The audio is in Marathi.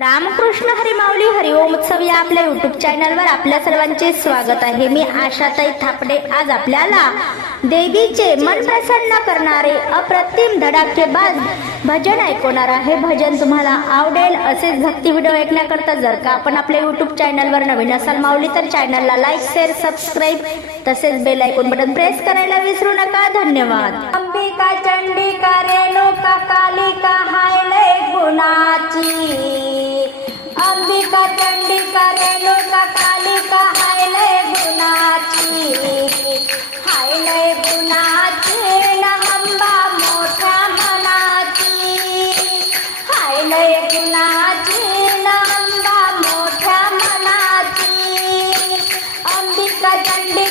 रामकृष्ण हरिमावली हरिओमत्सव या आपल्या युट्यूब चॅनलवर आपल्या सर्वांचे स्वागत आहे. मी आशाताई थापडे. आज आपल्याला देवीचे मन प्रसन्न करणारे अप्रतिम धडाकेबाज भजन ऐकवणार आहे. भजन तुम्हाला आवडेल असेच भक्ती व्हिडिओ ऐकण्याकरता जर का आपण आपल्या युट्यूब चॅनलवर नवीन असाल माऊली तर चॅनलला लाईक शेअर सबस्क्राईब तसेच बेल ऐकून बटन प्रेस करायला विसरू नका. धन्यवाद. अंबिका चंडिका रेणुका कालिका हायले ಶ್ರೀಕೃಷ್ಣ ಚಂಡಿ